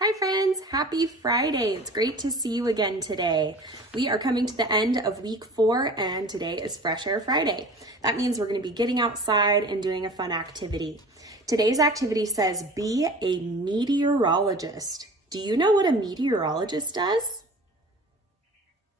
Hi friends, happy Friday. It's great to see you again today. We are coming to the end of week 4 and today is Fresh Air Friday. That means we're going to be getting outside and doing a fun activity. Today's activity says be a meteorologist. Do you know what a meteorologist does?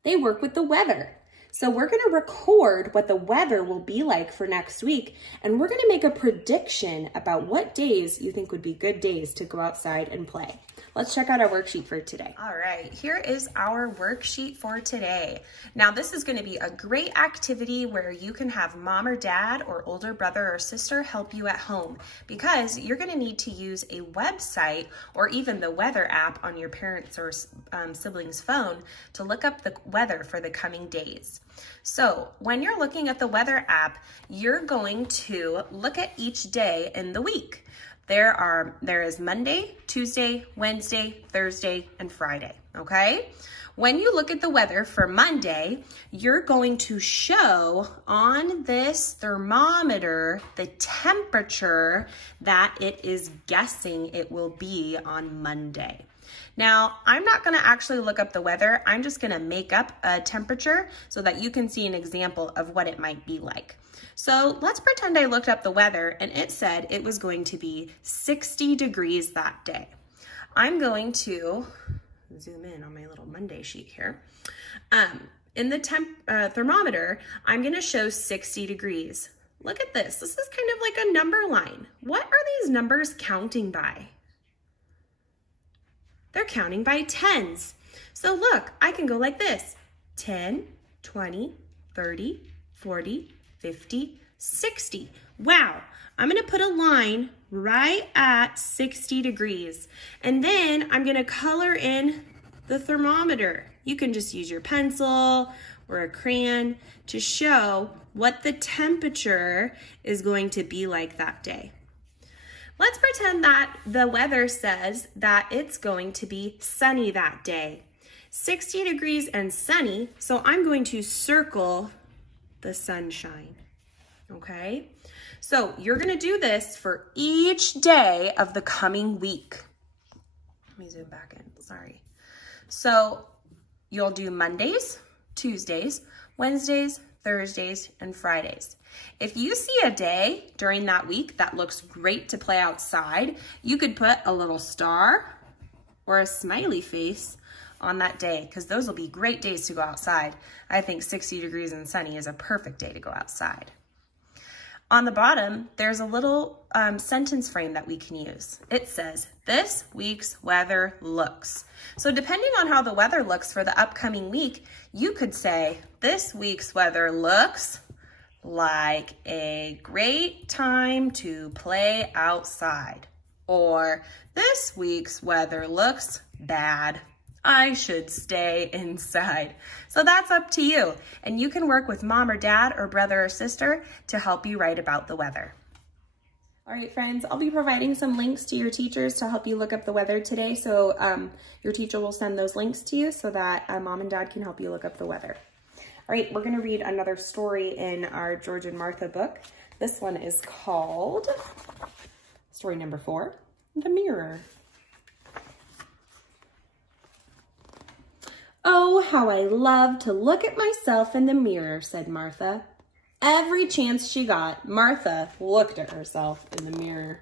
They work with the weather. So we're going to record what the weather will be like for next week, and we're going to make a prediction about what days you think would be good days to go outside and play. Let's check out our worksheet for today. All right, here is our worksheet for today. Now this is going to be a great activity where you can have mom or dad or older brother or sister help you at home, because you're going to need to use a website or even the weather app on your parents' or siblings' phone to look up the weather for the coming days. So when you're looking at the weather app, you're going to look at each day in the week. There is Monday, Tuesday, Wednesday, Thursday, and Friday, okay? When you look at the weather for Monday, you're going to show on this thermometer the temperature that it is guessing it will be on Monday. Now, I'm not gonna actually look up the weather. I'm just gonna make up a temperature so that you can see an example of what it might be like. So let's pretend I looked up the weather and it said it was going to be 60 degrees that day. I'm going to zoom in on my little Monday sheet here. In the thermometer, I'm gonna show 60 degrees. Look at this. This is kind of like a number line. What are these numbers counting by? They're counting by tens. So look, I can go like this. 10, 20, 30, 40, 50, 60. Wow, I'm gonna put a line right at 60 degrees. And then I'm gonna color in the thermometer. You can just use your pencil or a crayon to show what the temperature is going to be like that day. Let's pretend that the weather says that it's going to be sunny that day. 60 degrees and sunny, so I'm going to circle the sunshine, okay? So you're gonna do this for each day of the coming week. Let me zoom back in, sorry. So you'll do Mondays, Tuesdays, Wednesdays, Thursdays, and Fridays. If you see a day during that week that looks great to play outside, you could put a little star or a smiley face on that day, because those will be great days to go outside. I think 60 degrees and sunny is a perfect day to go outside. On the bottom, there's a little sentence frame that we can use. It says, this week's weather looks. So depending on how the weather looks for the upcoming week, you could say, this week's weather looks like a great time to play outside. Or this week's weather looks bad. I should stay inside. So that's up to you. And you can work with mom or dad or brother or sister to help you write about the weather. All right, friends, I'll be providing some links to your teachers to help you look up the weather today. So your teacher will send those links to you so that mom and dad can help you look up the weather. All right, we're gonna read another story in our George and Martha book. This one is called story number 4, The Mirror. Oh, how I love to look at myself in the mirror, said Martha. Every chance she got, Martha looked at herself in the mirror.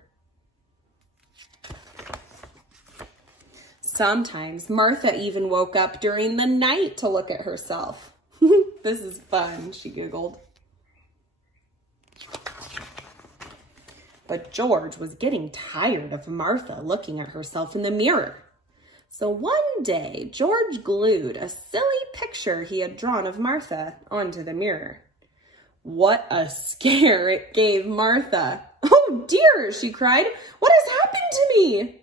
Sometimes Martha even woke up during the night to look at herself. This is fun, she giggled. But George was getting tired of Martha looking at herself in the mirror. So one day, George glued a silly picture he had drawn of Martha onto the mirror. What a scare it gave Martha. Oh dear, she cried. What has happened to me?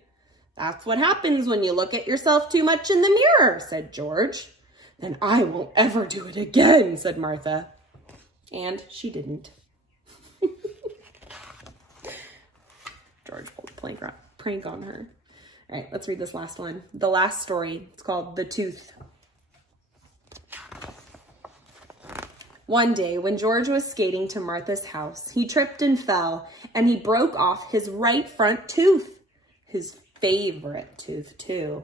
That's what happens when you look at yourself too much in the mirror, said George. Then I won't ever do it again, said Martha. And she didn't. George pulled a prank on her. All right, let's read this last one. The last story, it's called The Tooth. One day, when George was skating to Martha's house, he tripped and fell, and he broke off his right front tooth. His favorite tooth too.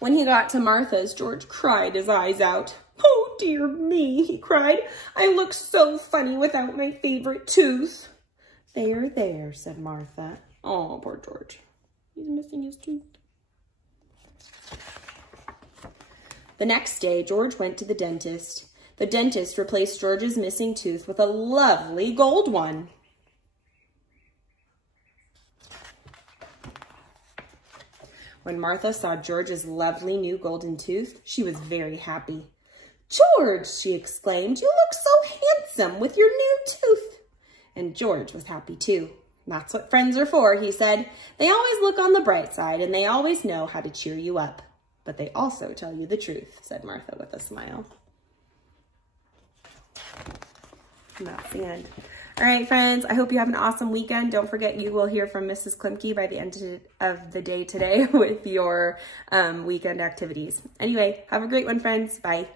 When he got to Martha's, George cried his eyes out. "Oh, dear me," he cried. "I look so funny without my favorite tooth." "There, there," said Martha. "Oh, poor George. He's missing his tooth." The next day, George went to the dentist. The dentist replaced George's missing tooth with a lovely gold one. When Martha saw George's lovely new golden tooth, she was very happy. "George," she exclaimed, "you look so handsome with your new tooth." And George was happy too. "That's what friends are for," he said. "They always look on the bright side and they always know how to cheer you up. But they also tell you the truth," said Martha with a smile. And that's the end. All right, friends, I hope you have an awesome weekend. Don't forget, you will hear from Mrs. Klimke by the end of the day today with your weekend activities. Anyway, have a great one, friends. Bye.